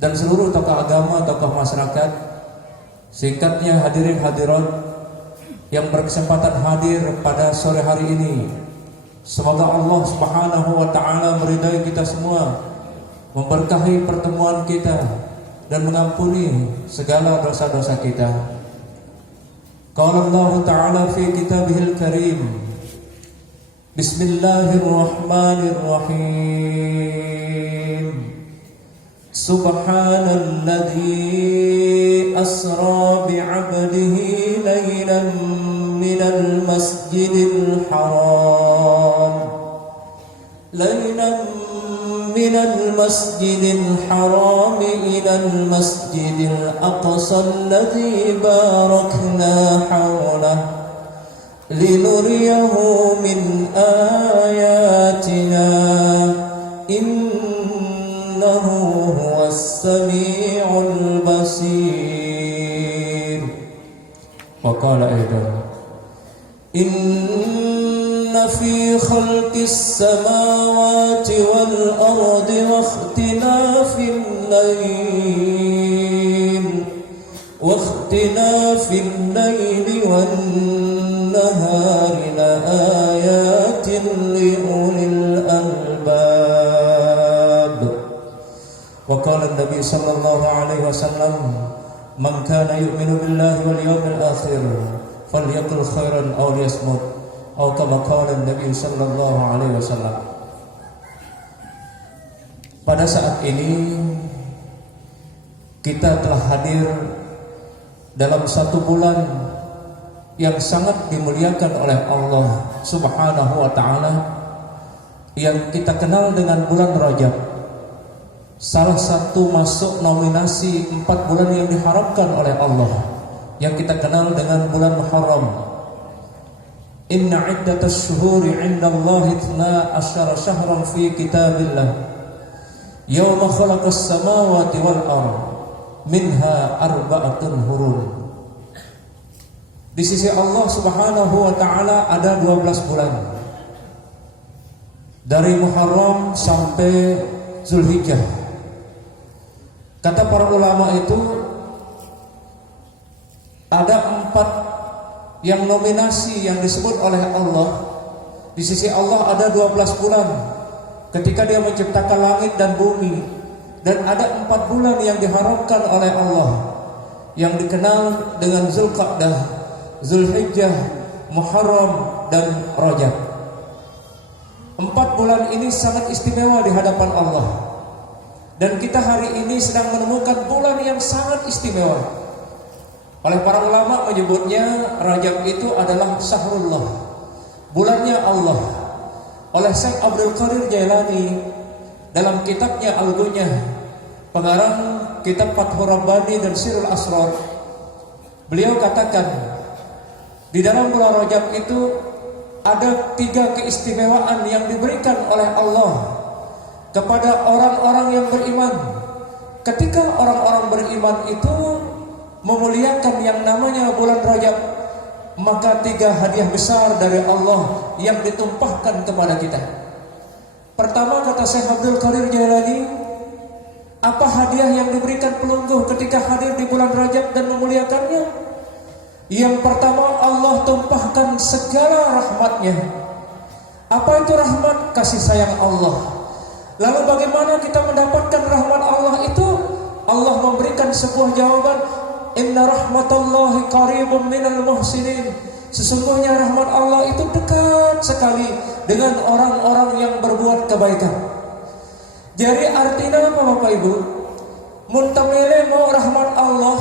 dan seluruh tokoh agama, tokoh masyarakat, singkatnya hadirin hadirat yang berkesempatan hadir pada sore hari ini. Semoga Allah Subhanahu wa taala meridai kita semua, memberkahi pertemuan kita dan mengampuni segala dosa-dosa kita. Qala Allah Ta'ala fi kitabihil karim, Bismillahirrahmanirrahim. Subhanalladzi asra bi'abdihi laylan minal masjidil haram من المسجد الحرام إلى المسجد الأقصى الذي باركنا حوله لنريه من آياتنا إنه هو السميع البصير. وقال أيضا إن في خلق السماوات والأرض واختلاف الليل والنهار لآيات لأولي الألباب. وقال النبي صلى الله عليه وسلم من كان يؤمن بالله واليوم الآخر فليقل خيرا أو ليصمت atau kama qala Nabi sallallahu alaihi wasallam. Pada saat ini kita telah hadir dalam satu bulan yang sangat dimuliakan oleh Allah Subhanahu wa taala, yang kita kenal dengan bulan Rajab. Salah satu masuk nominasi 4 bulan yang diharamkan oleh Allah, yang kita kenal dengan bulan Muharram. Inna iddatas syuhuri 'indallahi 12 syahran fi kitabillah yauma khalaqas samawati wal ardh minha arba'atun hurum. Di sisi Allah Subhanahu wa taala ada 12 bulan, dari Muharram sampai Zulhijjah. Kata para ulama itu ada 4 yang nominasi yang disebut oleh Allah. Di sisi Allah ada 12 bulan ketika Dia menciptakan langit dan bumi, dan ada 4 bulan yang diharamkan oleh Allah, yang dikenal dengan Zulqa'dah, Zulhijjah, Muharram, dan Rajab. 4 bulan ini sangat istimewa di hadapan Allah, dan kita hari ini sedang menemukan bulan yang sangat istimewa. Oleh para ulama menyebutnya Rajab itu adalah Syahrullah, bulannya Allah. Oleh Syekh Abdul Qadir Jailani dalam kitabnya Al-Gunyah, pengarang kitab Fathur Rabbani dan Sirul Asrar, beliau katakan di dalam bulan Rajab itu ada 3 keistimewaan yang diberikan oleh Allah kepada orang-orang yang beriman. Ketika orang-orang beriman itu memuliakan yang namanya bulan Rajab, maka 3 hadiah besar dari Allah yang ditumpahkan kepada kita. Pertama, kata Syekh Abdul Qadir Jailani, apa hadiah yang diberikan pelungguh ketika hadir di bulan Rajab dan memuliakannya? Yang pertama, Allah tumpahkan segala rahmatnya. Apa itu rahmat? Kasih sayang Allah. Lalu bagaimana kita mendapatkan rahmat Allah itu? Allah memberikan sebuah jawaban, Inna rahmatallahi qaribun minal muhsinin. Sesungguhnya rahmat Allah itu dekat sekali dengan orang-orang yang berbuat kebaikan. Jadi artinya apa Bapak Ibu? Muntamile mau rahmat Allah,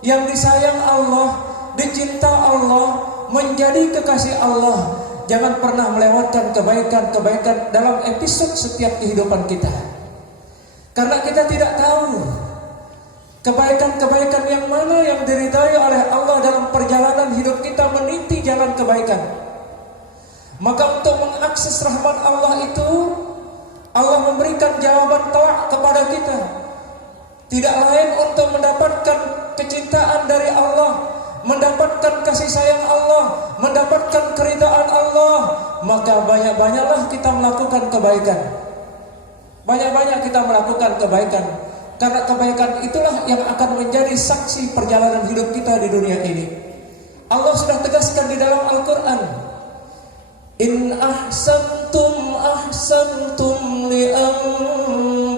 yang disayang Allah, dicinta Allah, menjadi kekasih Allah. Jangan pernah melewatkan kebaikan-kebaikan dalam episode setiap kehidupan kita, karena kita tidak tahu kebaikan-kebaikan yang mana yang diridai oleh Allah dalam perjalanan hidup kita meniti jalan kebaikan. Maka untuk mengakses rahmat Allah itu, Allah memberikan jawaban telak kepada kita. Tidak lain untuk mendapatkan kecintaan dari Allah, mendapatkan kasih sayang Allah, mendapatkan keridaan Allah. Maka banyak-banyaklah kita melakukan kebaikan. Banyak-banyak kita melakukan kebaikan. Karena kebaikan itulah yang akan menjadi saksi perjalanan hidup kita di dunia ini. Allah sudah tegaskan di dalam Al-Quran, in ahsantum ahsantum li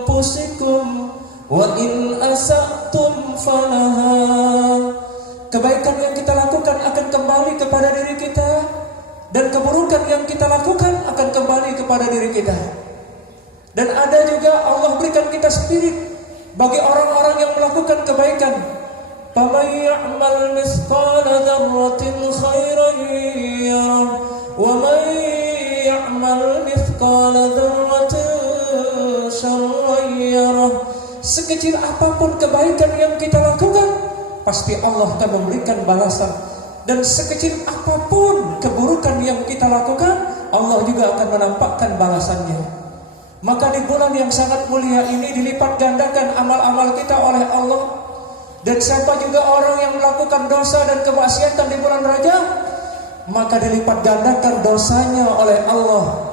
anfusikum wa in asa'tum falaha. Kebaikan yang kita lakukan akan kembali kepada diri kita, dan keburukan yang kita lakukan akan kembali kepada diri kita. Dan ada juga Allah berikan kita spirit bagi orang-orang yang melakukan kebaikan. فَمَنْ يَعْمَلْ مِثْقَالَ ذَرَّةٍ خَيْرًا يَرَهُ وَمَنْ يَعْمَلْ مِثْقَالَ ذَرَّةٍ شَرًّا يَرَهُ. Sekecil apapun kebaikan yang kita lakukan, pasti Allah akan memberikan balasan. Dan sekecil apapun keburukan yang kita lakukan, Allah juga akan menampakkan balasannya. Maka di bulan yang sangat mulia ini dilipat gandakan amal-amal kita oleh Allah. Dan siapa juga orang yang melakukan dosa dan kemaksiatan di bulan Rajab, maka dilipat gandakan dosanya oleh Allah.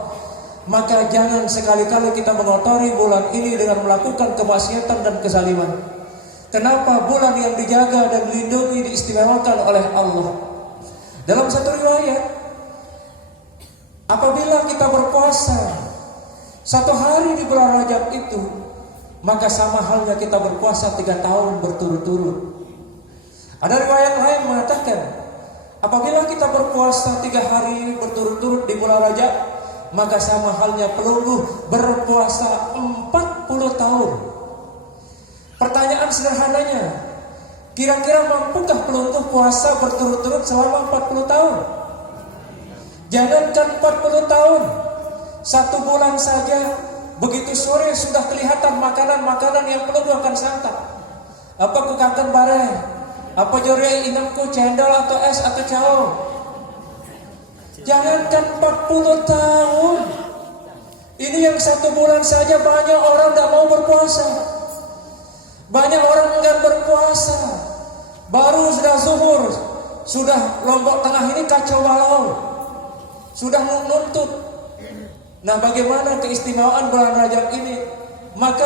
Maka jangan sekali-kali kita mengotori bulan ini dengan melakukan kemaksiatan dan kezaliman. Kenapa? Bulan yang dijaga dan dilindungi, diistimewakan oleh Allah. Dalam satu riwayat, apabila kita berpuasa satu hari di bulan Rajab itu, maka sama halnya kita berpuasa 3 tahun berturut-turut. Ada riwayat lain mengatakan, apabila kita berpuasa 3 hari berturut-turut di bulan Rajab, maka sama halnya pelungguh berpuasa 40 tahun. Pertanyaan sederhananya, kira-kira mampukah pelungguh puasa berturut-turut selama 40 tahun? Jangankan 40 tahun, 1 bulan saja, begitu sore sudah kelihatan makanan-makanan yang pelungguh akan santap. Apa kukakan bare? Apa jore inamku cendol atau es atau cao? Jangankan 40 tahun, ini yang 1 bulan saja banyak orang tidak mau berpuasa. Banyak orang enggan berpuasa. Baru sudah zuhur, sudah Lombok Tengah ini kacau balau, sudah nuntut. Nah, bagaimana keistimewaan bulan Rajab ini? Maka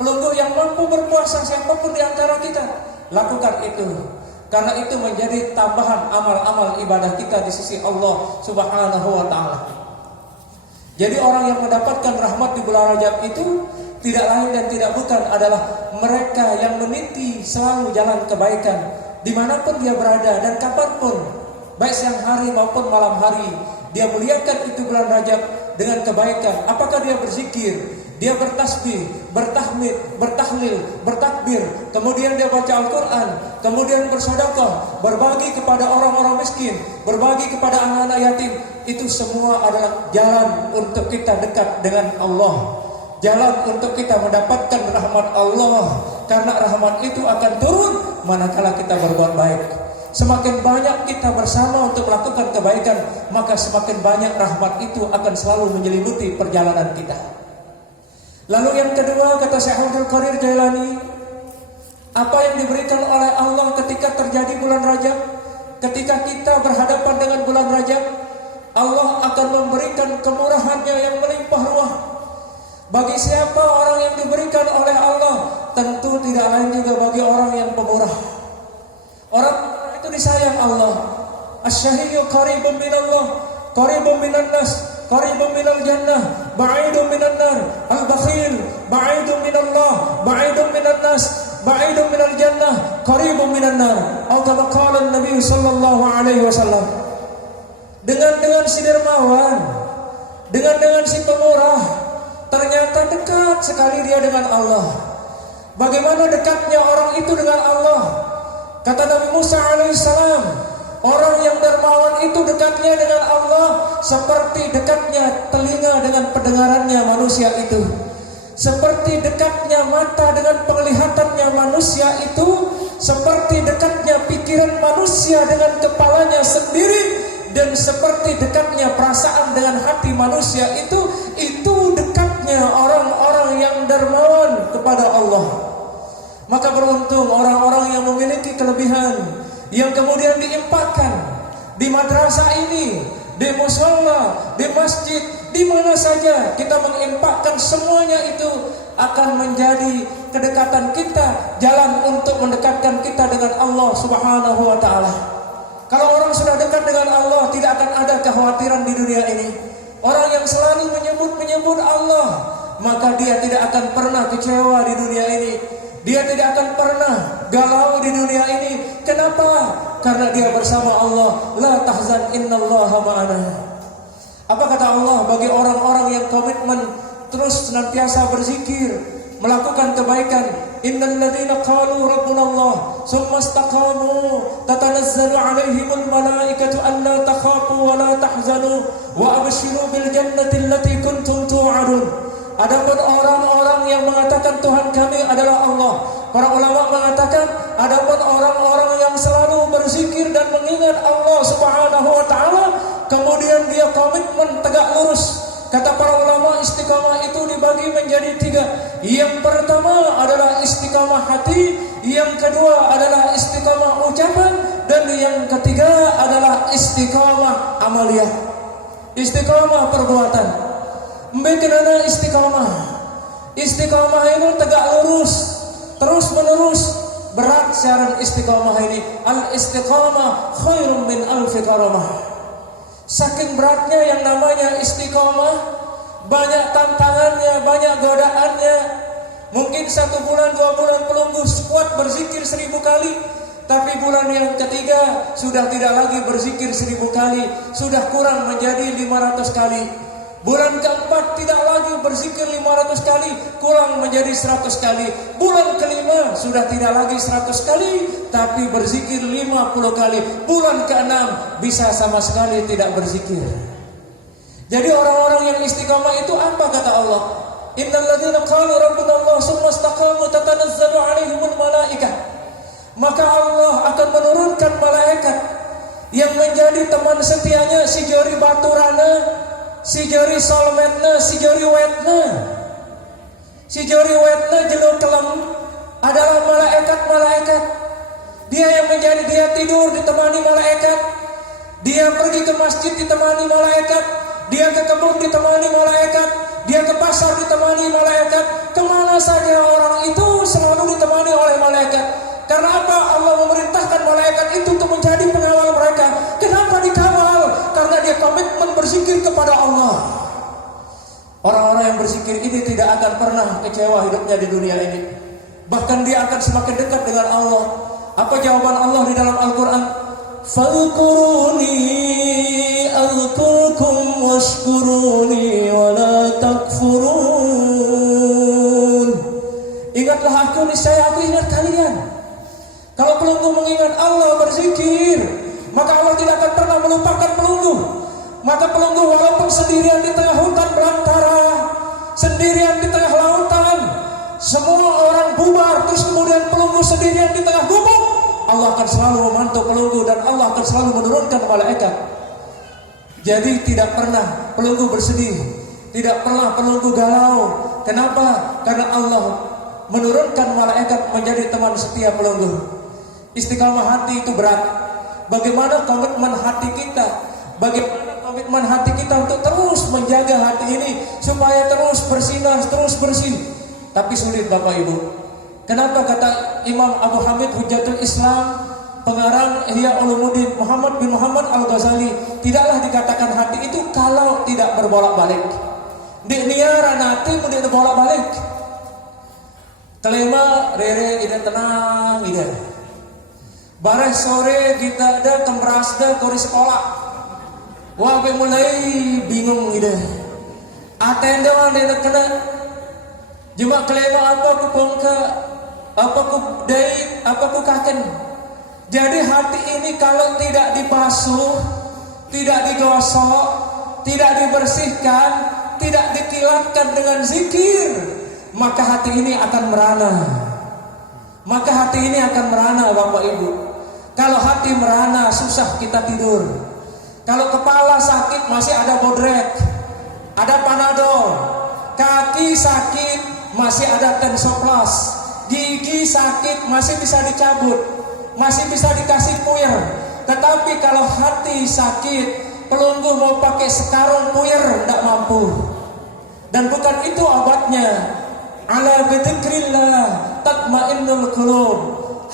pelungguh yang mampu berpuasa, siapapun di antara kita, lakukan itu. Karena itu menjadi tambahan amal-amal ibadah kita di sisi Allah Subhanahu wa ta'ala. Jadi orang yang mendapatkan rahmat di bulan Rajab itu tidak lain dan tidak bukan adalah mereka yang meniti selalu jalan kebaikan dimanapun dia berada dan kapanpun, baik siang hari maupun malam hari. Dia muliakan itu bulan Rajab dengan kebaikan. Apakah dia berzikir, dia bertasbih, bertahmid, bertahlil, bertakbir, kemudian dia baca Al-Quran, kemudian bersedekah, berbagi kepada orang-orang miskin, berbagi kepada anak-anak yatim. Itu semua adalah jalan untuk kita dekat dengan Allah, jalan untuk kita mendapatkan rahmat Allah. Karena rahmat itu akan turun manakala kita berbuat baik. Semakin banyak kita bersama untuk melakukan kebaikan, maka semakin banyak rahmat itu akan selalu menyelimuti perjalanan kita. Lalu yang kedua, kata Syekh Abdul Qadir Jailani, apa yang diberikan oleh Allah ketika terjadi bulan Rajab, ketika kita berhadapan dengan bulan Rajab, Allah akan memberikan kemurahannya yang melimpah ruah. Bagi siapa orang yang diberikan oleh Allah, tentu tidak lain juga bagi orang yang pemurah. Orang itu disayang Allah. Asy-syahiyyu qaribun minallah, qaribun minan nas, qaribun minal jannah, ba'idun minan nar. Al-bakhil ba'idun minallah, ba'idun minan nas, ba'idun minal jannah, qaribun minan nar. Atau kama qala Nabi sallallahu alaihi wasallam. Dengan si dermawan, dengan si pemurah, ternyata dekat sekali dia dengan Allah. Bagaimana dekatnya orang itu dengan Allah? Kata Nabi Musa alaihissalam, orang yang dermawan itu dekatnya dengan Allah seperti dekatnya telinga dengan pendengarannya manusia itu, seperti dekatnya mata dengan penglihatannya manusia itu, seperti dekatnya pikiran manusia dengan kepalanya sendiri, dan seperti dekatnya perasaan dengan hati manusia itu dekatnya orang-orang yang dermawan kepada Allah. Maka beruntung orang-orang yang memiliki kelebihan yang kemudian diimpakkan di madrasah ini, di musholla, di masjid, di mana saja kita menginfakkan, semuanya itu akan menjadi kedekatan kita, jalan untuk mendekatkan kita dengan Allah Subhanahu wa taala. Kalau orang sudah dekat dengan Allah, tidak akan ada kekhawatiran di dunia ini. Orang yang selalu menyebut Allah, maka dia tidak akan pernah kecewa di dunia ini. Dia tidak akan pernah galau di dunia ini. Kenapa? Karena dia bersama Allah. La tahzan innallaha ma'ana. Apa kata Allah bagi orang-orang yang komitmen terus senantiasa berzikir, melakukan kebaikan? Innal ladzina qalu rabbuna Allah tsumma istaqamu tatanazzalu 'alaihimul malaikatu alla takhafu wa la tahzanu wa abshiru bil jannati allati kuntum tu'adun. Adapun orang-orang yang mengatakan Tuhan kami adalah Allah, para ulama mengatakan adapun orang-orang yang selalu berzikir dan mengingat Allah Subhanahu wa taala, kemudian dia komitmen tegak lurus. Kata para ulama, istiqamah itu dibagi menjadi 3. Yang pertama adalah istiqamah hati, yang kedua adalah istiqamah ucapan, dan yang ketiga adalah istiqamah amaliyah, istiqamah perbuatan. Bagaimana istiqamah? Istiqamah itu tegak lurus, terus menerus. Berat syarat istiqamah ini. Al istiqamah khairun min alfi karamah. Saking beratnya yang namanya istiqamah, banyak tantangannya, banyak godaannya. Mungkin 1 bulan, 2 bulan pelunggu kuat berzikir 1000 kali, tapi bulan yang ketiga sudah tidak lagi berzikir 1000 kali, sudah kurang menjadi 500 kali. Bulan keempat tidak lagi berzikir 500 kali, kurang menjadi 100 kali. Bulan kelima sudah tidak lagi 100 kali, tapi berzikir 50 kali. Bulan keenam bisa sama sekali tidak berzikir. Jadi orang-orang yang istiqamah itu apa kata Allah? Innal ladzina qalu rabbuna Allah tsumma istaqamu tatanazzalu 'alaihimul malaikah. Maka Allah akan menurunkan malaikat yang menjadi teman setianya, si jari baturana, si jari solmetna, si jari wetna. Si jari wetna jeluk kelem adalah malaikat-malaikat. Dia yang menjadi, dia tidur ditemani malaikat, dia pergi ke masjid ditemani malaikat, dia ke kebun ditemani malaikat, dia ke pasar ditemani malaikat. Kemana saja orang itu selalu ditemani oleh malaikat. Karena apa? Allah memerintahkan malaikat itu untuk menjadi pengawal mereka. Kenapa dikawal? Karena dia komitmen berzikir kepada Allah. Orang-orang yang berzikir ini tidak akan pernah kecewa hidupnya di dunia ini. Bahkan dia akan semakin dekat dengan Allah. Apa jawaban Allah di dalam Al-Quran? Fadhkuruni adhkurkum washkuruni wala takfurun. Ingatlah aku, niscaya aku ingat kalian. Kalau pelunggu mengingat Allah, berzikir, maka Allah tidak akan pernah melupakan pelunggu. Maka pelunggu walaupun sendirian di tengah hutan belantara, sendirian di tengah lautan, semua orang bubar, terus kemudian pelunggu sendirian di tengah gubuk, Allah akan selalu memantau pelunggu dan Allah akan selalu menurunkan malaikat. Jadi tidak pernah pelunggu bersedih, tidak pernah pelunggu galau. Kenapa? Karena Allah menurunkan malaikat menjadi teman setia pelunggu. Istiqamah hati itu berat. Bagaimana komitmen hati kita? Bagaimana komitmen hati kita untuk terus menjaga hati ini supaya terus bersinar, terus bersih? Tapi sulit Bapak Ibu. Kenapa kata Imam Abu Hamid Hujjatul Islam, pengarang Ihya Ulumuddin Muhammad bin Muhammad Al-Ghazali, tidaklah dikatakan hati itu kalau tidak berbolak-balik. Di niara nanti mau bolak-balik. Kelima rere ida tenang ida. Bareh sore kita ada kemrasda kori sekolah. Wah mulai bingung ida. Atenda anda kena. Cuma kelima apa ku pongka, apa ku dait, apa ku kaken. Jadi hati ini kalau tidak dibasuh, tidak digosok, tidak dibersihkan, tidak dikilatkan dengan zikir, maka hati ini akan merana. Maka hati ini akan merana Bapak Ibu. Kalau hati merana susah kita tidur. Kalau kepala sakit masih ada bodrek, ada panadol. Kaki sakit masih ada tensoplas. Gigi sakit masih bisa dicabut, masih bisa dikasih puyer. Tetapi kalau hati sakit, pelunggu mau pakai sekarung puyer tidak mampu. Dan bukan itu obatnya. Ala bidzikrillah tatmainnul qulub.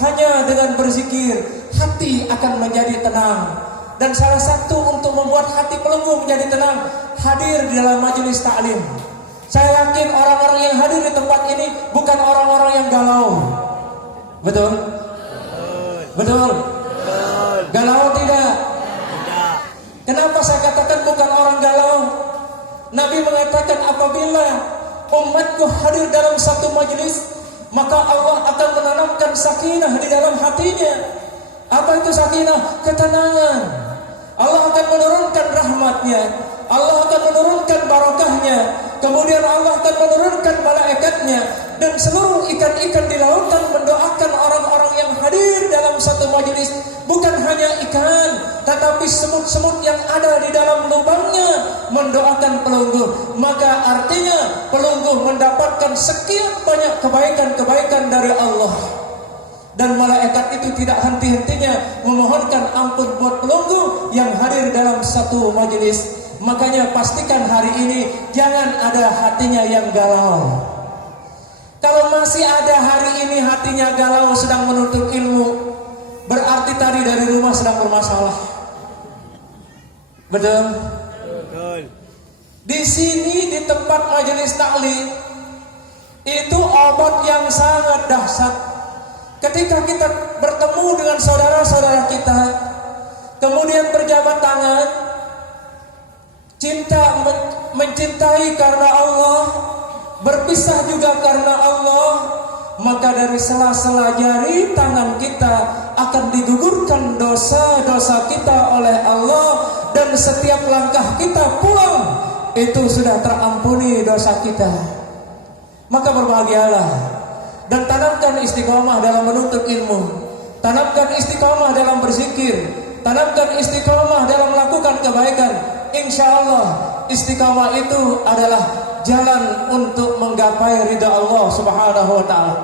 Hanya dengan berzikir hati akan menjadi tenang. Dan salah satu untuk membuat hati pelunggu menjadi tenang, hadir di dalam majelis taklim. Saya yakin orang-orang yang hadir di tempat ini bukan orang-orang yang galau. Betul? Betul? Galau tidak? Kenapa saya katakan bukan orang galau? Nabi mengatakan apabila umatku hadir dalam satu majelis, maka Allah akan menanamkan sakinah di dalam hatinya. Apa itu sakinah? Ketenangan. Allah akan menurunkan rahmatnya, Allah akan menurunkan barakahnya, kemudian Allah akan menurunkan malaikatnya, dan seluruh ikan-ikan di lautan mendoakan orang-orang yang hadir dalam satu majelis. Bukan hanya ikan, tetapi semut-semut yang ada di dalam lubangnya mendoakan pelunggu. Maka artinya pelunggu mendapatkan sekian banyak kebaikan-kebaikan dari Allah. Dan malaikat itu tidak henti-hentinya memohonkan ampun buat pelunggu yang hadir dalam satu majelis. Makanya pastikan hari ini jangan ada hatinya yang galau. Kalau masih ada hari ini hatinya galau sedang menuntut ilmu, berarti tadi dari rumah sedang bermasalah. Betul? Betul. Di sini di tempat majelis taklim itu obat yang sangat dahsyat. Ketika kita bertemu dengan saudara-saudara kita, kemudian berjabat tangan, cinta mencintai karena Allah, berpisah juga karena Allah, maka dari sela-sela jari tangan kita akan digugurkan dosa-dosa kita oleh Allah, dan setiap langkah kita pulang itu sudah terampuni dosa kita. Maka berbahagialah. Dan tanamkan istiqomah dalam menuntut ilmu, tanamkan istiqomah dalam berzikir, tanamkan istiqomah dalam melakukan kebaikan. Insya Allah istiqomah itu adalah jalan untuk menggapai ridha Allah Subhanahu wa ta'ala.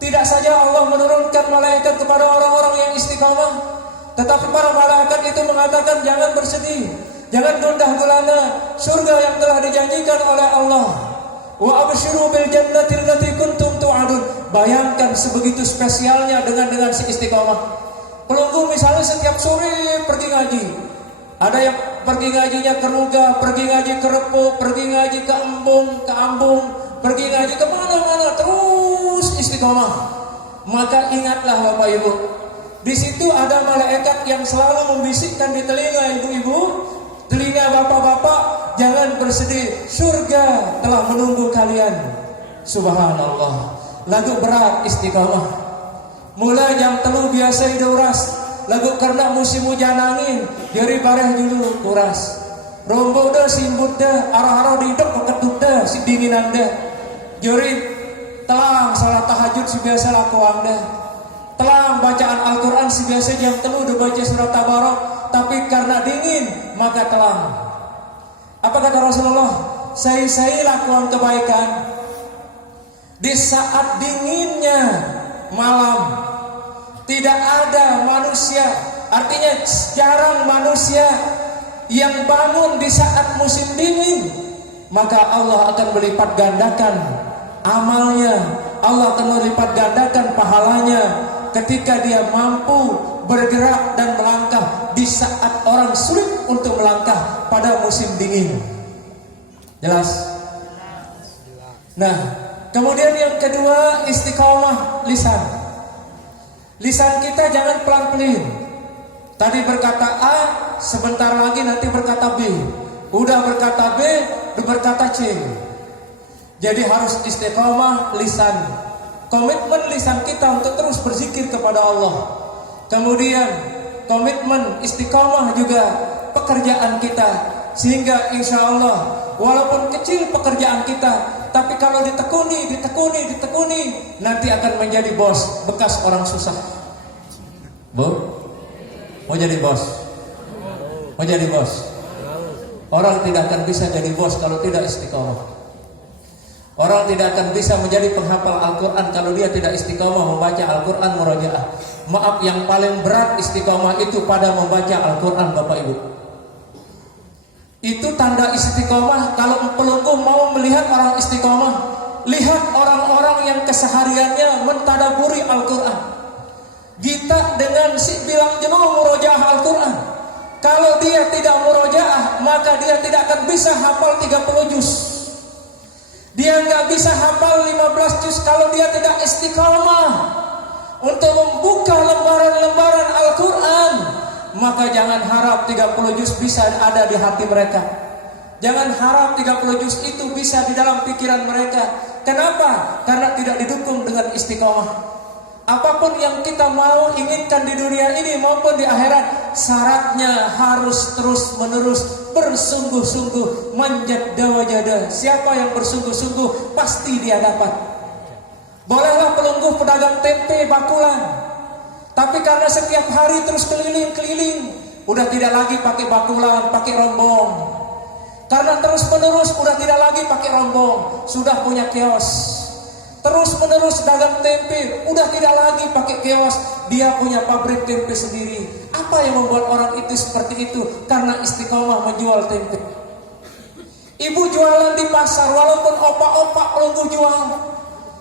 Tidak saja Allah menurunkan malaikat kepada orang-orang yang istiqomah, tetapi para malaikat itu mengatakan jangan bersedih, jangan gundah gulana, surga yang telah dijanjikan oleh Allah. Wa abshiru bil jannati allati kuntum tu'adun. Bayangkan sebegitu spesialnya dengan si istiqomah. Pelunggu misalnya setiap sore pergi ngaji. Ada yang pergi ngajinya ke Ruga, pergi ngaji ke Repo, pergi ngaji ke Ambung, pergi ngaji ke mana-mana, terus istiqomah. Maka ingatlah Bapak Ibu, di situ ada malaikat yang selalu membisikkan di telinga ibu-ibu, telinga bapak-bapak, jangan bersedih, surga telah menunggu kalian. Subhanallah. Lagu berat istiqamah. Mulai jam 3 biasa diuras. Lagu karena musim hujan angin, jadi bareh dulu kuras. Rombo dah simbut dah, arah-arah didok ketut dah, si dinginan dah. Jadi telang salat tahajud si biasa lakuang dah. Telang bacaan Al-Quran si biasa jam 3 udah baca surat Tabarok, tapi karena dingin maka telang. Apa kata Rasulullah? Saya lakukan kebaikan di saat dinginnya malam. Tidak ada manusia, artinya jarang manusia yang bangun di saat musim dingin. Maka Allah akan melipat gandakan amalnya, Allah akan melipat gandakan pahalanya ketika dia mampu bergerak dan melangkah di saat orang sulit untuk melangkah pada musim dingin. Jelas? Nah, kemudian yang kedua istiqomah lisan. Lisan kita jangan pelan-pelan. Tadi berkata A, sebentar lagi nanti berkata B. Udah berkata B, udah berkata C. Jadi harus istiqomah lisan. Komitmen lisan kita untuk terus berzikir kepada Allah. Kemudian komitmen istiqomah juga pekerjaan kita, sehingga insya Allah walaupun kecil pekerjaan kita, tapi kalau ditekuni, nanti akan menjadi bos, bekas orang susah. Bu, mau jadi bos? Mau jadi bos? Orang tidak akan bisa jadi bos kalau tidak istiqomah. Orang tidak akan bisa menjadi penghafal Al-Quran kalau dia tidak istiqomah membaca Al-Quran murojaah. Maaf, yang paling berat istiqomah itu pada membaca Al-Quran Bapak Ibu. Itu tanda istiqomah. Kalau pelungguh mau melihat orang istiqomah, lihat orang-orang yang kesehariannya mentadaburi Al-Quran. Kita dengan si bilang jenuh murojaah Al-Quran. Kalau dia tidak murojaah, maka dia tidak akan bisa hafal 30 juz. Dia nggak bisa hafal 15 juz kalau dia tidak istiqomah untuk membuka lembaran-lembaran Al-Quran. Maka jangan harap 30 juz bisa ada di hati mereka. Jangan harap 30 juz itu bisa di dalam pikiran mereka. Kenapa? Karena tidak didukung dengan istiqomah. Apapun yang kita mau inginkan di dunia ini maupun di akhirat, syaratnya harus terus menerus bersungguh-sungguh, manjat dawajada. Siapa yang bersungguh-sungguh pasti dia dapat. Bolehlah pelungguh pedagang tempe bakulan, tapi karena setiap hari terus keliling-keliling, udah tidak lagi pakai bakulan, pakai rombong. Karena terus menerus udah tidak lagi pakai rombong, sudah punya kios. Terus menerus dagang tempe, udah tidak lagi pakai kios, dia punya pabrik tempe sendiri. Apa yang membuat orang itu seperti itu? Karena istiqomah menjual tempe. Ibu jualan di pasar, walaupun opak-opak pelungguh jual,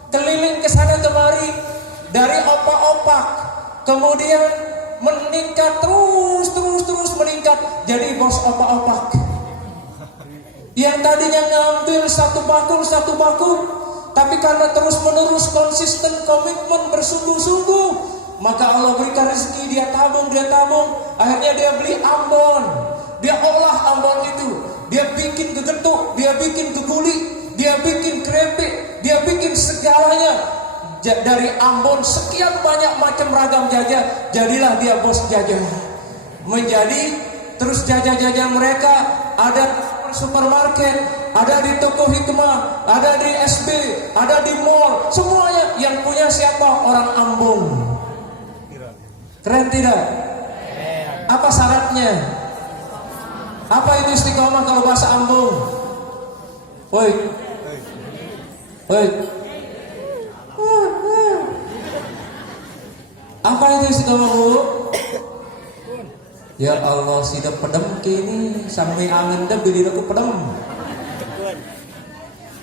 keliling ke sana kemari, dari opak-opak kemudian meningkat terus meningkat jadi bos opak-opak. Yang tadinya ngambil satu bakul, tapi karena terus menerus konsisten komitmen bersungguh-sungguh, maka Allah berikan rezeki, dia tabung, akhirnya dia beli ambon, dia olah ambon itu, dia bikin gegetuk, dia bikin geguli, dia bikin keripik, dia bikin segalanya. Dari ambon sekian banyak macam ragam jajan, jadilah dia bos jajan. Menjadi terus jajan-jajan mereka ada di supermarket, ada di toko hikmah, ada di SB, ada di mall, semuanya yang punya siapa? Orang Ambon. Keren tidak? Apa syaratnya? Apa itu istiqomah kalau bahasa Ambon? Woi. Apa itu istiqomah, Bu? Ya Allah, sida pedem kini sampai angin dah beli aku pedem.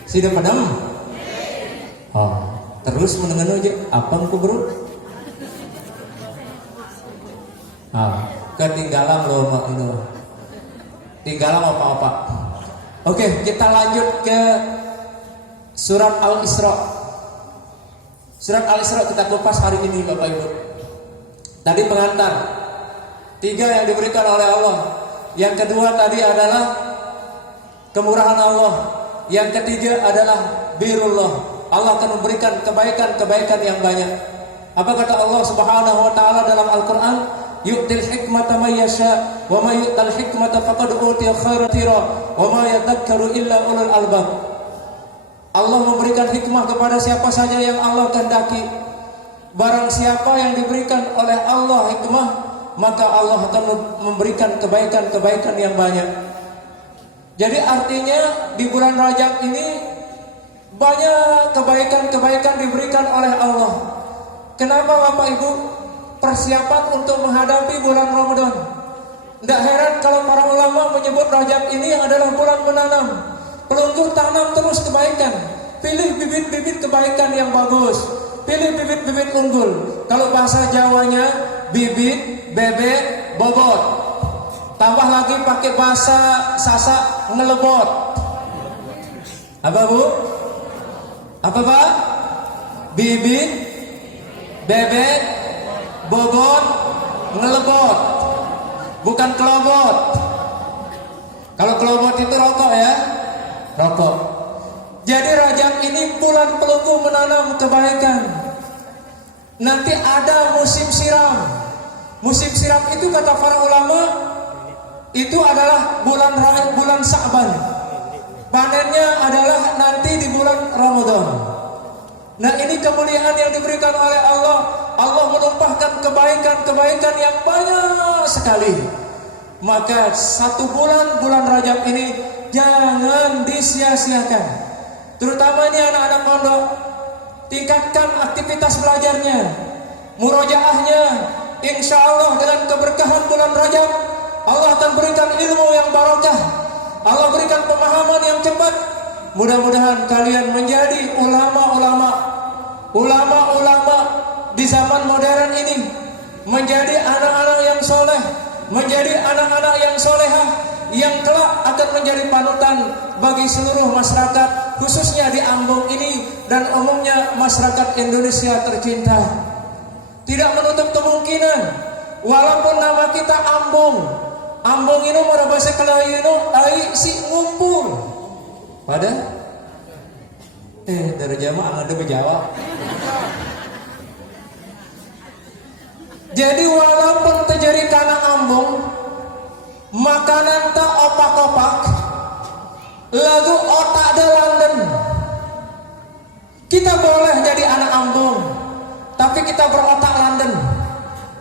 Sida pedem. Oh, terus mendengar aja apa engkau bro? Ketinggalan loh mak itu. Tinggalan apa-apa. Oke, kita lanjut ke surat Al-Isra. Surat Al-Isra kita kupas hari ini Bapak Ibu. Tadi pengantar 3 yang diberikan oleh Allah. Yang kedua tadi adalah kemurahan Allah. Yang ketiga adalah birullah. Allah akan memberikan kebaikan-kebaikan yang banyak. Apa kata Allah Subhanahu wa taala dalam Al-Qur'an? Yu'til hikmata may yasha wa may yu'tal hikmata faqad utiya khairan katsira wa ma yadhakkaru illa ulul albab. Allah memberikan hikmah kepada siapa saja yang Allah kehendaki. Barang siapa yang diberikan oleh Allah hikmah, maka Allah akan memberikan kebaikan-kebaikan yang banyak. Jadi artinya di bulan Rajab ini banyak kebaikan-kebaikan diberikan oleh Allah. Kenapa Bapak Ibu? Persiapan untuk menghadapi bulan Ramadan. Tidak heran kalau para ulama menyebut Rajab ini adalah bulan menanam. Pelungguh tanam terus kebaikan. Pilih bibit-bibit kebaikan yang bagus. Pilih bibit-bibit unggul. Kalau bahasa Jawanya bibit, bebek, bobot. Tambah lagi pakai bahasa Sasak ngelebot. Apa Bu? Apa Pak? Bibit, bebek, bobot, ngelebot. Bukan kelobot. Kalau kelobot itu rokok ya. Rokok. Jadi Rajab ini bulan pelungguh menanam kebaikan. Nanti ada musim siram. Musim siram itu kata para ulama itu adalah bulan Sa'ban. Panennya adalah nanti di bulan Ramadan. Nah ini kemuliaan yang diberikan oleh Allah. Allah menumpahkan kebaikan-kebaikan yang banyak sekali. Maka bulan Rajab ini jangan disia-siakan. Terutama ini anak-anak pondok. Tingkatkan aktivitas belajarnya, murojaahnya. Insya Allah dengan keberkahan bulan Rajab, Allah akan berikan ilmu yang barokah. Allah berikan pemahaman yang cepat. Mudah-mudahan kalian menjadi ulama-ulama di zaman modern ini, menjadi anak-anak yang soleh, menjadi anak-anak yang solehah, yang kelak akan menjadi panutan bagi seluruh masyarakat, khususnya di Ambung ini dan umumnya masyarakat Indonesia tercinta. Tidak menutup kemungkinan, walaupun nama kita Ambung ini mara bahasa Kelayino ai si ngumpul. Pada dari jamaah ada berjawab. Jadi walaupun terjadi karena Ambung, makanan tak opak-opak, lalu otak ada London. Kita boleh jadi anak Ambung, tapi kita berotak London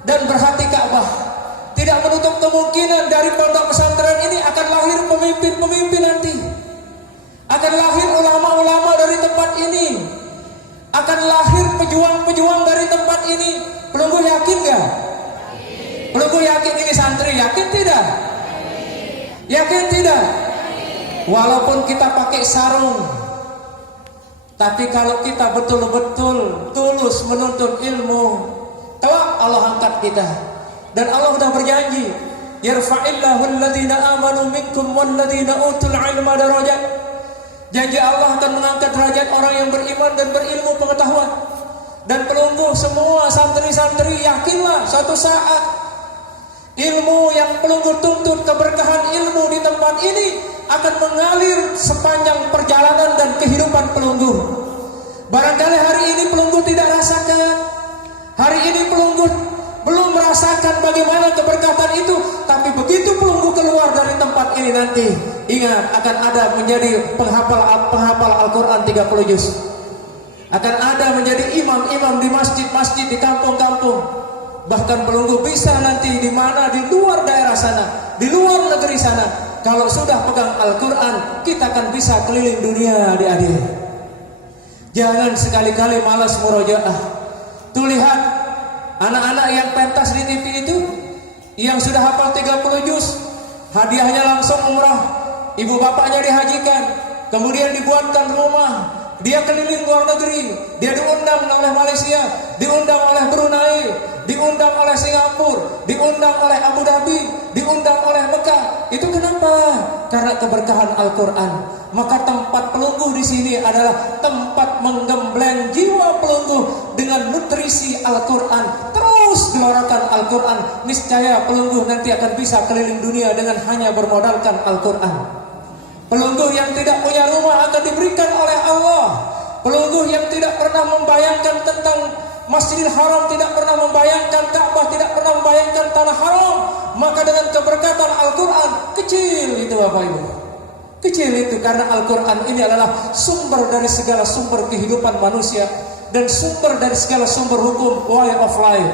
dan berhati Ka'bah. Tidak menutup kemungkinan dari pondok pesantren ini akan lahir pemimpin-pemimpin nanti. Akan lahir ulama-ulama dari tempat ini. Akan lahir pejuang-pejuang dari tempat ini. Pelunggu yakin gak? Pelunggu yakin ini santri, yakin tidak? Yakin tidak? Walaupun kita pakai sarung, tapi kalau kita betul-betul tulus menuntut ilmu, kelak Allah angkat kita. Dan Allah sudah berjanji, yarfa'illahu alladhina amanu minkum walladhina utul ilma darajat. Janji Allah akan mengangkat derajat orang yang beriman dan berilmu pengetahuan. Dan pelunggu semua santri-santri, yakinlah suatu saat ilmu yang pelunggu tuntut, keberkahan ilmu di tempat ini akan mengalir sepanjang perjalanan dan kehidupan pelunggu. Barangkali hari ini pelunggu tidak rasakan, hari ini pelunggu belum merasakan bagaimana keberkatan itu, tapi begitu pelunggu keluar dari tempat ini nanti, ingat akan ada menjadi penghafal Al-Quran 30 juz. Akan ada menjadi imam-imam di masjid-masjid di kampung-kampung. Bahkan pelunggu bisa nanti di mana di luar daerah sana, di luar negeri sana, kalau sudah pegang Al-Quran, kita akan bisa keliling dunia adik-adik. Jangan sekali-kali malas murojaah. Tuh lihat anak-anak yang pentas di TV itu, yang sudah hafal 30 juz, hadiahnya langsung umrah, ibu bapaknya dihajikan, kemudian dibuatkan rumah, dia keliling luar negeri, dia diundang oleh Malaysia, diundang oleh Brunei, diundang oleh Singapura, diundang oleh Abu Dhabi, diundang oleh Mekah. Itu kenapa? Karena keberkahan Al-Quran. Maka tempat pelunggu di sini adalah tempat menggembleng jiwa pelunggu dengan nutrisi Al-Quran. Terus gelorakan Al-Quran. Niscaya pelunggu nanti akan bisa keliling dunia dengan hanya bermodalkan Al-Quran. Pelunggu yang tidak punya rumah akan diberikan oleh Allah. Pelunggu yang tidak pernah membayangkan tentang Masjidil Haram, tidak pernah membayangkan Ka'bah, tidak pernah membayangkan tanah haram, maka dengan keberkatan Al-Quran, kecil itu Bapak Ibu. Kecil itu karena Al-Quran ini adalah sumber dari segala sumber kehidupan manusia dan sumber dari segala sumber hukum, way of life.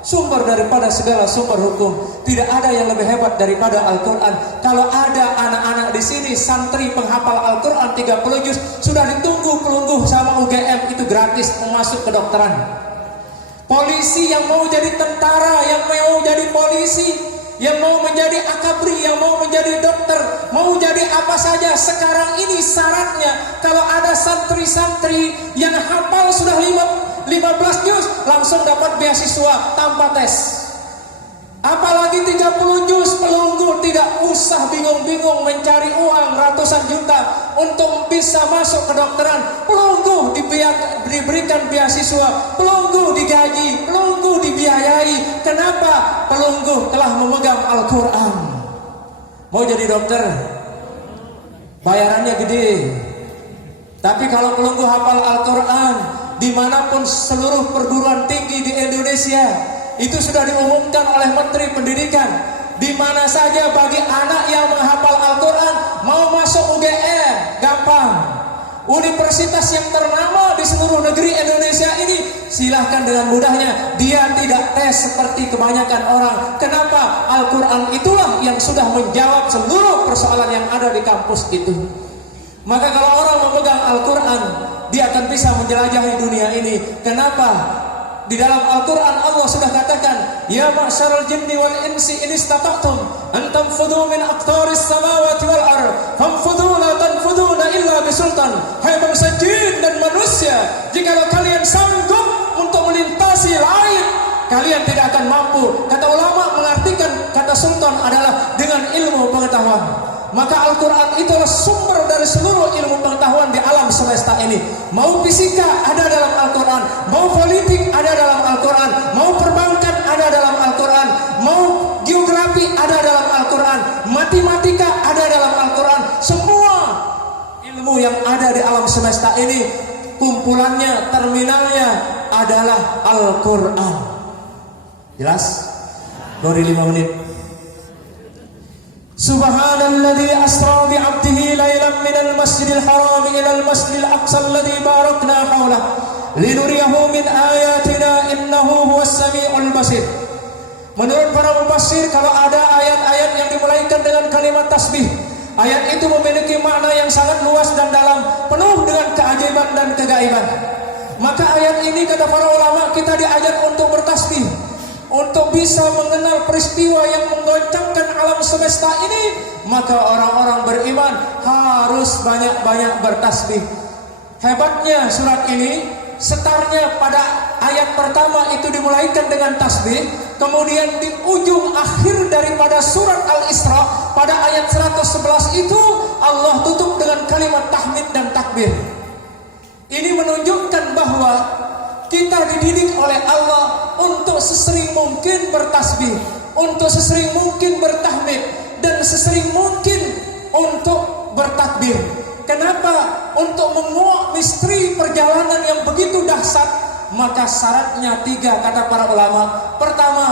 Sumber daripada segala sumber hukum. Tidak ada yang lebih hebat daripada Al-Quran. Kalau ada anak-anak di sini santri penghafal Al-Quran 30 juz, sudah ditunggu pelunggu sama UGM itu gratis masuk kedokteran. Polisi yang mau jadi tentara, yang mau jadi polisi, yang mau menjadi akabri, yang mau menjadi dokter, mau jadi apa saja, sekarang ini syaratnya kalau ada santri-santri yang hafal sudah 15 juz langsung dapat beasiswa tanpa tes. Apalagi 30 juz, pelunggu tidak usah bingung-bingung mencari uang ratusan juta untuk bisa masuk kedokteran. Pelunggu diberikan beasiswa, pelunggu digaji, pelunggu dibiayai. Kenapa? Pelunggu telah memegang Al-Quran. Mau jadi dokter, bayarannya gede. Tapi kalau pelunggu hafal Al-Quran, dimanapun seluruh perguruan tinggi di Indonesia, itu sudah diumumkan oleh Menteri Pendidikan. Di mana saja bagi anak yang menghafal Al-Quran mau masuk UGM gampang. Universitas yang ternama di seluruh negeri Indonesia ini silahkan dengan mudahnya. Dia tidak tes seperti kebanyakan orang. Kenapa? Al-Quran itulah yang sudah menjawab seluruh persoalan yang ada di kampus itu. Maka kalau orang memegang Al-Quran, dia akan bisa menjelajahi dunia ini. Kenapa? Di dalam Al-Quran Allah sudah katakan, ya ma'syaral jinni wal insi in istata'tum an tanfudhu min aqtaris samawati wal ard fanfudhu la tanfudhuna illa bisultan. Hai bangsa jin dan manusia, jikalau kalian sanggup untuk melintasi langit, kalian tidak akan mampu. Kata ulama mengartikan kata sultan adalah dengan ilmu pengetahuan. Maka Al-Quran itulah sumber dari seluruh ilmu pengetahuan di alam semesta ini. Mau fisika ada dalam Al-Quran, mau politik ada dalam Al-Quran, mau perbankan ada dalam Al-Quran, mau geografi ada dalam Al-Quran, matematika ada dalam Al-Quran. Semua ilmu yang ada di alam semesta ini, kumpulannya, terminalnya adalah Al-Quran. Jelas? Dari 5 menit. Subhanalladzi asra bi 'abdihi lailan minal masjidil haram ilal masjidil aqsa alladzi barakna haulahu linuriyahu min ayatina innahu huwas samiul basir. Menurut para mufassir, kalau ada ayat-ayat yang dimulaikan dengan kalimat tasbih, ayat itu memiliki makna yang sangat luas dan dalam, penuh dengan keajaiban dan kegaiban. Maka ayat ini, kata para ulama, kita diajak untuk bertasbih, untuk bisa mengenal peristiwa yang menggoncangkan alam semesta ini. Maka orang-orang beriman harus banyak-banyak bertasbih. Hebatnya surat ini, setarnya pada ayat pertama itu dimulaikan dengan tasbih, kemudian di ujung akhir daripada surat Al-Isra pada ayat 111 itu Allah tutup dengan kalimat tahmid dan takbir. Ini menunjukkan bahwa kita dididik oleh Allah untuk sesering mungkin bertasbih, untuk sesering mungkin bertahmid, dan sesering mungkin untuk bertakbir. Kenapa? Untuk menguak misteri perjalanan yang begitu dahsyat. Maka syaratnya 3 kata para ulama. Pertama,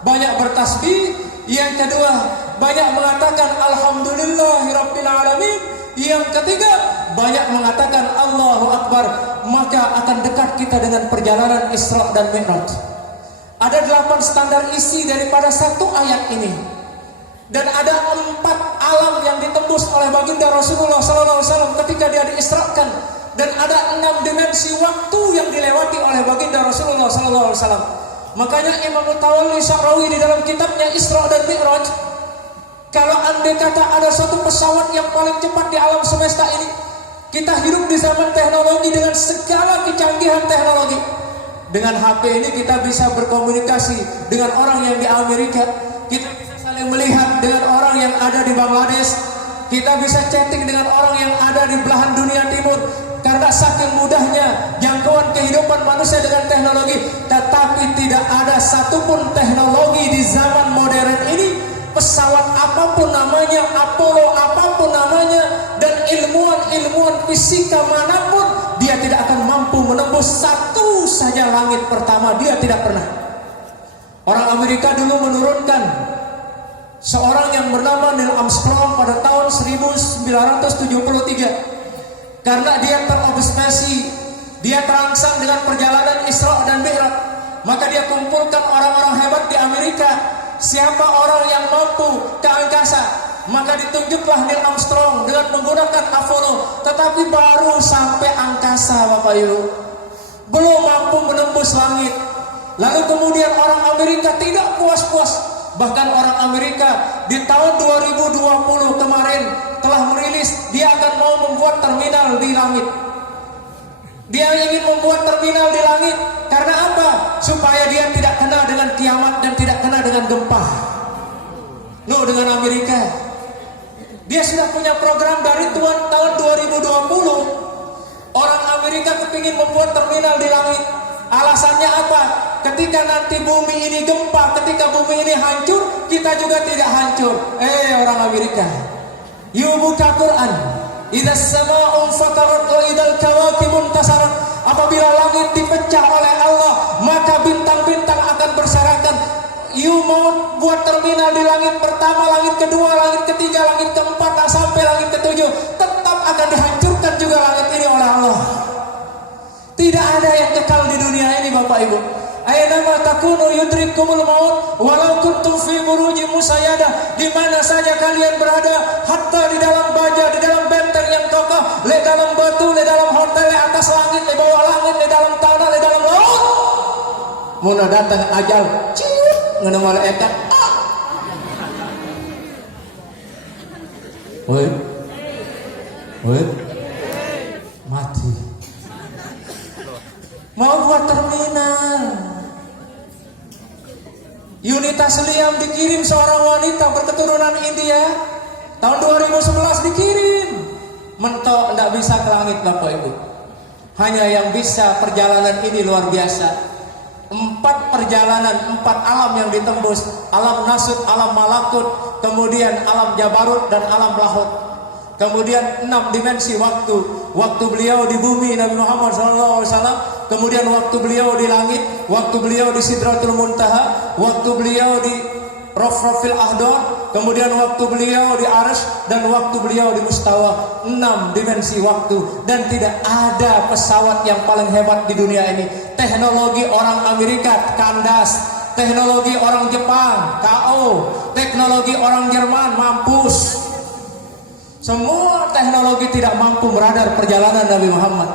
banyak bertasbih. Yang kedua, banyak mengatakan alhamdulillahirabbil alamin. Yang ketiga, banyak mengatakan Allahu Akbar. Maka akan dekat kita dengan perjalanan Isra dan Mi'raj. Ada 8 standar isi daripada satu ayat ini, dan ada 4 alam yang ditembus oleh baginda Rasulullah SAW ketika dia diisrakan, dan ada 6 dimensi waktu yang dilewati oleh baginda Rasulullah SAW. Makanya Imam Tawalli Sya'rawi di dalam kitabnya Isra dan Mi'raj, kalau andai kata ada satu pesawat yang paling cepat di alam semesta ini, kita hidup di zaman teknologi dengan segala kecanggihan teknologi. Dengan HP ini kita bisa berkomunikasi dengan orang yang di Amerika, kita bisa saling melihat dengan orang yang ada di Bangladesh, kita bisa chatting dengan orang yang ada di belahan dunia timur. Karena saking mudahnya jangkauan kehidupan manusia dengan teknologi. Tetapi tidak ada satupun teknologi di zaman modern ini, pesawat apapun namanya, Apollo apapun namanya, dan ilmuwan fisika manapun, dia tidak akan mampu menembus satu saja langit pertama. Dia tidak pernah. Orang Amerika dulu menurunkan seorang yang bernama Neil Armstrong pada tahun 1973. Karena dia terobsesi, dia terangsang dengan perjalanan Isra dan Mi'raj. Maka dia kumpulkan orang-orang hebat di Amerika. Siapa orang yang mampu ke angkasa, maka ditunjuklah Neil Armstrong dengan menggunakan Apollo. Tetapi baru sampai angkasa, Bapak Ibu, belum mampu menembus langit. Lalu kemudian orang Amerika tidak puas-puas. Bahkan orang Amerika di tahun 2020 kemarin telah merilis dia akan mau membuat terminal di langit. Dia ingin membuat terminal di langit. Karena apa? Supaya dia tidak kena dengan kiamat dan tidak kena dengan gempa. Dengan Amerika. Dia sudah punya program dari tahun 2020. Orang Amerika kepingin membuat terminal di langit. Alasannya apa? Ketika nanti bumi ini gempa, ketika bumi ini hancur, kita juga tidak hancur. Orang Amerika, you buka Quran, idza sama'un fatarat wa idzal kawakibun tasarat. Apabila langit dipecah oleh Allah, maka bintang-bintang akan berserakan. You mau buat terminal di langit pertama, langit kedua, langit ketiga, langit keempat, sampai langit ketujuh, tetap akan dihancurkan juga langit ini oleh Allah. Tidak ada yang kekal di dunia ini, Bapak Ibu. Aynama takunu yudrikumul maut walau kuntum fi burujin musayyadah. Di mana saja kalian berada, hatta di dalam baja, di dalam benteng yang kokoh, di dalam batu, di dalam hotel, di atas langit, di bawah langit, di dalam tanah, di dalam laut, mun datang ajal ciut ngeuna malaikat woi mati mau buat terminal. Yunita Seliam dikirim seorang wanita berketurunan India tahun 2011 dikirim, mentok tidak bisa ke langit Bapak Ibu. Hanya yang bisa perjalanan ini luar biasa. 4 perjalanan, 4 alam yang ditembus, alam nasut, alam malakut, kemudian alam jabarut dan alam lahut. Kemudian 6 dimensi waktu beliau di bumi Nabi Muhammad SAW, kemudian waktu beliau di langit, waktu beliau di Sidratul Muntaha, waktu beliau di Rafrafil Ahdar, kemudian waktu beliau di Arsy, dan waktu beliau di Mustawa. 6 dimensi waktu, dan tidak ada pesawat yang paling hebat di dunia ini. Teknologi orang Amerika kandas, teknologi orang Jepang KO, teknologi orang Jerman mampus. Semua teknologi tidak mampu meradar perjalanan Nabi Muhammad.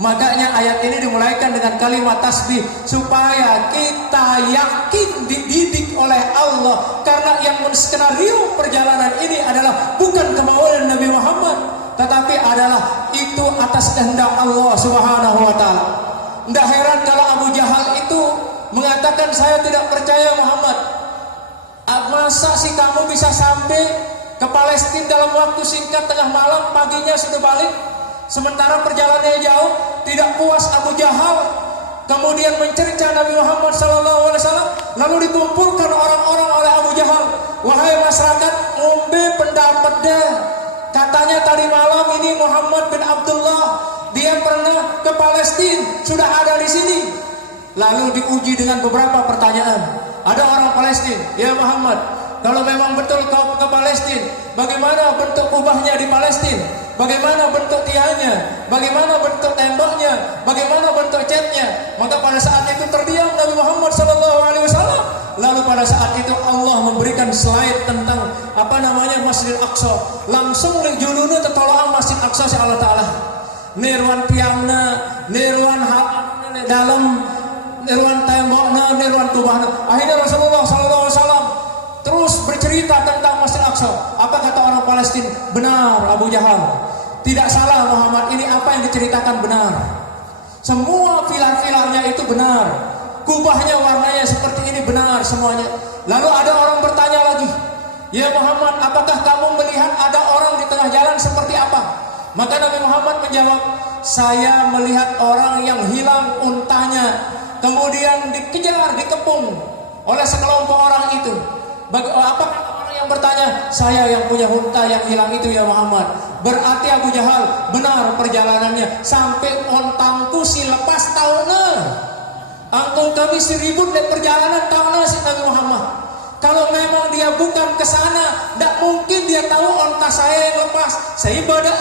Makanya ayat ini dimulaikan dengan kalimat tasbih supaya kita yakin dididik oleh Allah, karena yang menskenario perjalanan ini adalah bukan kemauan Nabi Muhammad, tetapi adalah itu atas kehendak Allah Subhanahu wa taala. Tidak heran kalau Abu Jahal itu mengatakan, saya tidak percaya Muhammad. Masa sih kamu bisa sampai ke Palestina dalam waktu singkat, tengah malam, paginya sudah balik, sementara perjalanannya jauh? Tidak puas Abu Jahal kemudian mencerca Nabi Muhammad SAW, lalu dikumpulkan orang-orang oleh Abu Jahal. Wahai masyarakat, ngombe pendapat deh, katanya tadi malam ini Muhammad bin Abdullah dia pernah ke Palestina, sudah ada di sini. Lalu diuji dengan beberapa pertanyaan. Ada orang Palestina, ya Muhammad, kalau memang betul kau ke Palestina, bagaimana bentuk kubahnya di Palestina? Bagaimana bentuk tiangnya? Bagaimana bentuk temboknya? Bagaimana bentuk catnya? Maka pada saat itu terdiam Nabi Muhammad SAW. Lalu pada saat itu Allah memberikan slide tentang Masjid Aqsa. Langsung jununa tetoloang Masjid Aqsa si Allah Ta'ala. Nirwan tiangna, nirwan dalam, nirwan tembokna, nirwan kubahna. Akhirnya Rasulullah SAW terus bercerita tentang Masjid Aqsa. Apa kata orang Palestina? Benar Abu Jahal, tidak salah Muhammad, ini apa yang diceritakan benar. Semua pilar-pilarnya itu benar, kubahnya warnanya seperti ini benar semuanya. Lalu ada orang bertanya lagi, ya Muhammad, apakah kamu melihat ada orang di tengah jalan seperti apa? Maka Nabi Muhammad menjawab, saya melihat orang yang hilang untanya, kemudian dikejar, dikepung oleh sekelompok orang itu. Apa orang yang bertanya, saya yang punya unta yang hilang itu ya Muhammad. Berarti Abu Jahal benar perjalanannya, sampai ontangku si lepas tahunnya. Angkung kami si ribut dari perjalanan tahunnya si Nabi Muhammad. Kalau memang dia bukan ke sana, tidak mungkin dia tahu onta saya yang lepas. Saya ibadah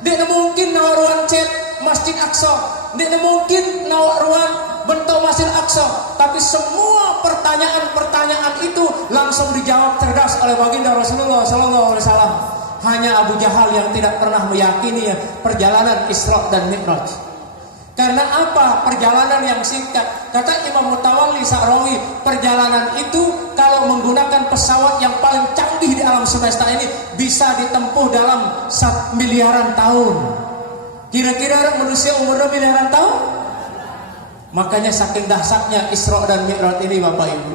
dia mungkin nawaruan cet Masjid Aqsa, dia mungkin nawaruan bentuk Masjid Aqsa. Tapi semua pertanyaan-pertanyaan itu langsung dijawab cerdas oleh baginda Rasulullah SAW. Hanya Abu Jahal yang tidak pernah meyakini perjalanan Isra dan Mi'raj. Karena apa? Perjalanan yang singkat. Kata Imam Mutawalli Sa'rawi, perjalanan itu kalau menggunakan pesawat yang paling canggih di alam semesta ini bisa ditempuh dalam 1 miliaran tahun. Kira-kira manusia umurnya miliaran tahun? Makanya saking dahsyatnya Isra dan Mi'raj ini Bapak Ibu,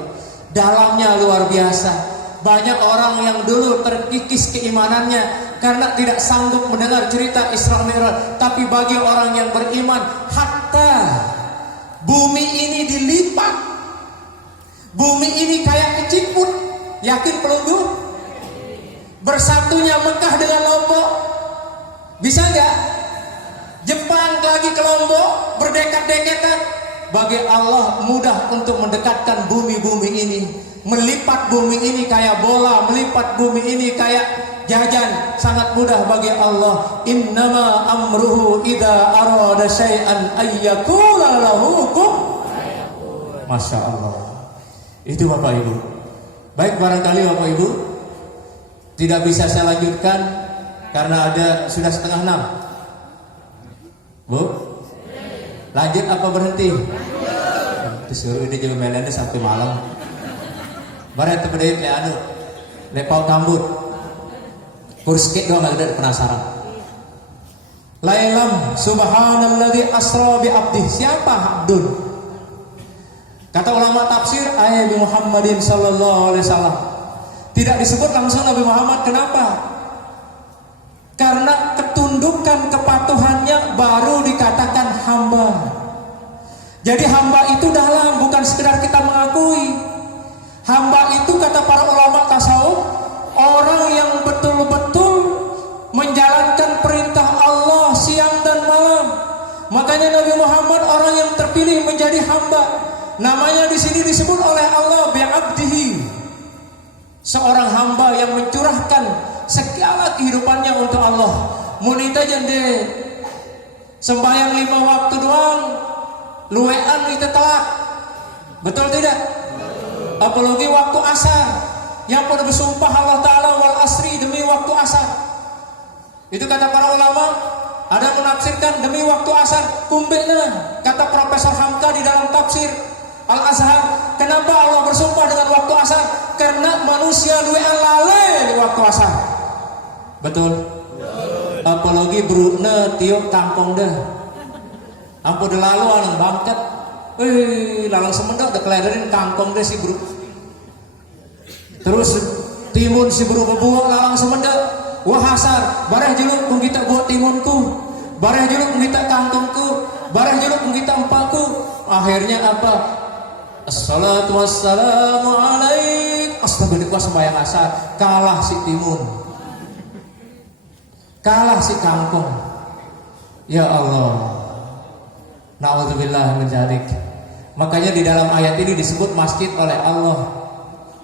dalamnya luar biasa. Banyak orang yang dulu terkikis keimanannya karena tidak sanggup mendengar cerita Isra Mi'raj. Tapi bagi orang yang beriman, hatta bumi ini dilipat, bumi ini kayak keciput, yakin pelunggu? Bersatunya Mekah dengan Lombok, bisa nggak? Jepang lagi ke Lombok, berdekat-dekatan. Bagi Allah mudah untuk mendekatkan bumi-bumi ini, melipat bumi ini kayak bola, melipat bumi ini kayak jajan, sangat mudah bagi Allah. Innama amruhu idza arada syai'an ayyakula lahu kun. Masya Allah. Itu Bapak Ibu. Baik, barangkali Bapak Ibu tidak bisa saya lanjutkan karena sudah 5:30. Bu, lanjut apa berhenti? disuruh ini juga melene sampai malam. Barat itu berdaya kayak anu, lepau tambut. Kurus kek doang ada penasaran. Lailam subhanalladzi asra bi abdi. Siapa Abdul? Kata ulama tafsir ayat Muhammadin sallallahu alaihi wasallam. Tidak disebut langsung Nabi Muhammad. Kenapa? Karena ketundukan kepatuhannya baru dikatakan hamba. Jadi hamba itu dalam, bukan sekedar kita mengakui. Hamba itu kata para ulama tasawuf, orang yang betul-betul menjalankan perintah Allah siang dan malam. Makanya Nabi Muhammad orang yang terpilih menjadi hamba. Namanya di sini disebut oleh Allah bi'abdihi. Seorang hamba yang mencurahkan segala kehidupannya untuk Allah. Munita jende sembahyang 5 waktu doang, luwean itu telat. Betul tidak? Apalagi waktu asar, yang pada bersumpah Allah Ta'ala wal asri demi waktu asar. Itu kata para ulama, ada yang menafsirkan demi waktu asar kumbena. Kata Profesor Hamka di dalam tafsir Al-Azhar, kenapa Allah bersumpah dengan waktu asar? Karena manusia luwean lale di waktu asar. Betul? Apalagi berukna tiup kampung dah. Ampun dah lalu anang bangket. Lalang semendak dah keledarin kangkong deh si bro. Terus timun si bro bebuang lalang semendak. Wah hasar, bareh jeluk kung kita buat timunku, bareh jeluk kung kita kangkongku, bareh jeluk kung kita empakku. Akhirnya apa? Assalatu wassalamu alaik. Astagfirullah sembahyang asar. Kalah si timun, kalah si kangkong. Ya Allah, na'udzubillah min dzalik. Makanya di dalam ayat ini disebut masjid oleh Allah,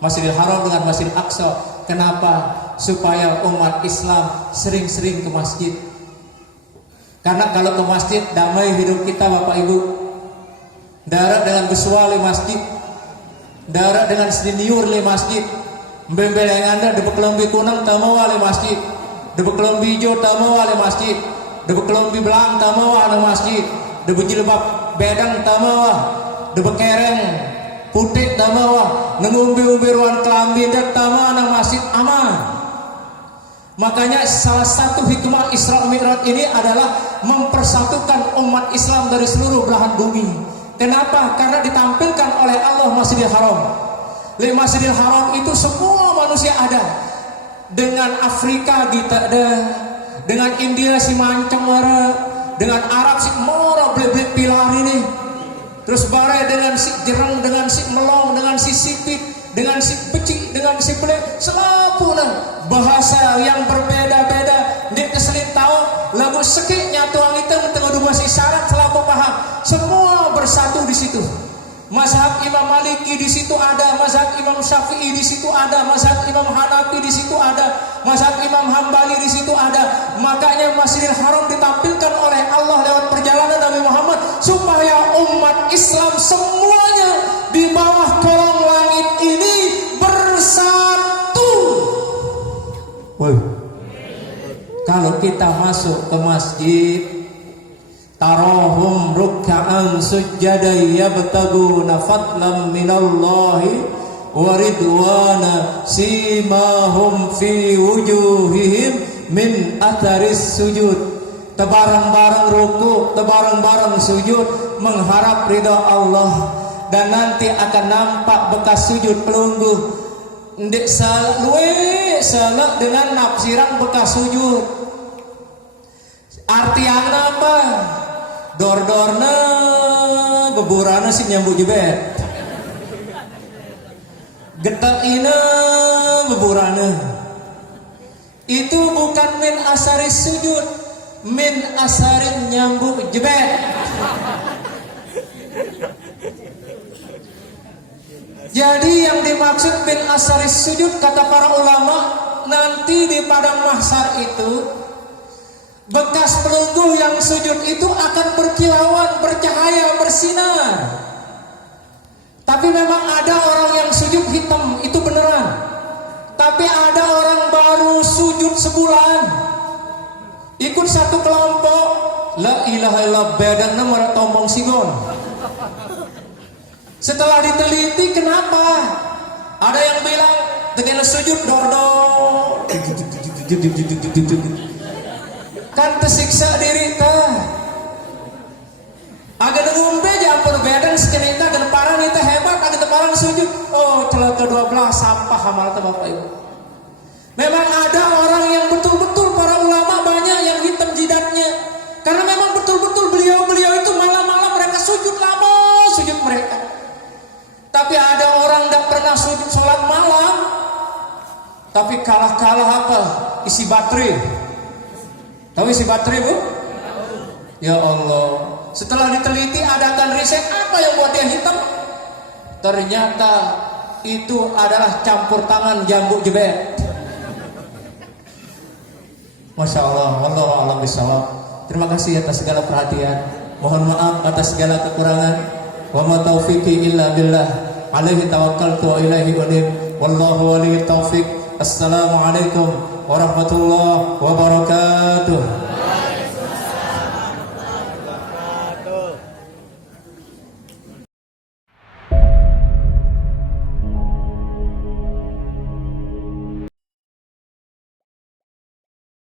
Masjidil Haram dengan Masjidil Aqsa. Kenapa? Supaya umat Islam sering-sering ke masjid. Karena kalau ke masjid damai hidup kita Bapak Ibu. Darat dengan besua di masjid, darat dengan senior di masjid. Mbembeleng anda debek lembi kunang tamawa di masjid, debek lembi hijau tamawa di masjid, debek lembi belang tamawa di masjid, debek jilbab bedang tamawa, debek kereng putih tamawa, nengumbi-umbi ruang kelambi dan tamawa nang masjid aman. Makanya salah satu hikmah Isra Mi'raj ini adalah mempersatukan umat Islam dari seluruh belahan bumi. Kenapa? Karena ditampilkan oleh Allah Masjidil Haram. Di Masjidil Haram itu semua manusia ada. Dengan Afrika kita ada, dengan India si mancang wara, dengan Arab si mora blek pilar ini. Terus bare dengan si jereng, dengan si melong, dengan si sipit, dengan si peci, dengan si blek, selapuna bahasa yang berbeda-beda. Dia keselin tahu lagu sekik nyatu angita tengah dua si syarat selalu paham. Semua bersatu di situ. Mazhab Imam Maliki di situ ada, mazhab Imam Syafi'i di situ ada, mazhab Imam Hanafi di situ ada, mazhab Imam Hambali di situ ada. Makanya Masjidil Haram ditampilkan oleh Allah lewat perjalanan Nabi Muhammad supaya umat Islam semuanya di bawah kolong langit ini bersatu. Woi. Kalau kita masuk ke masjid, tarahum ruk'an sujjadan yabtaguna fadlan minallahi wa ridwana simahum fi wujuhihim min atharis sujud. Tebarang-barang ruku, tebarang-barang sujud mengharap ridha Allah, dan nanti akan nampak bekas sujud pelungguh. Ndek salah dengan nafsiran bekas sujud. Artian apa? Dor-dorna geburana si nyambut jebet. Getakina geburana. Itu bukan min asaris sujud, min asarin nyambut jebet. Jadi yang dimaksud min asaris sujud kata para ulama, nanti di padang mahsyar itu bekas pelunggu yang sujud itu akan berkilauan, bercahaya, bersinar. Tapi memang ada orang yang sujud hitam, itu beneran. Tapi ada orang baru sujud sebulan, ikut satu kelompok, la ilaha illallah badan nama tombong sigon. Setelah diteliti, kenapa? Ada yang bilang dengan sujud dordor, kan tersiksa diri tah. Agak ngumpe aja ampun bedan sekenita dan parang itu hebat, agak parang sujud. Oh, celah ke-12 sampah amal teh Bapak Ibu. Memang ada orang yang betul-betul para ulama banyak yang hitam jidatnya. Karena memang betul-betul beliau-beliau itu malam-malam mereka sujud lama, sujud mereka. Tapi ada orang tidak pernah sujud sholat malam, tapi kalah-kalah apa? Isi baterai. Tahu isi baterai, Bu? Ya Allah. Setelah diteliti, adakan riset, apa yang buat dia hitam? Ternyata itu adalah campur tangan jambu jebet. Masya Allah, wallahu a'lam bishawab. Terima kasih atas segala perhatian. Mohon maaf atas segala kekurangan. Wa ma taufiqi illa billah. Alaihi tawakkaltu wa ilaihi unib. Wallahu waliyut taufiq. Assalamualaikum warahmatullahi wabarakatuh.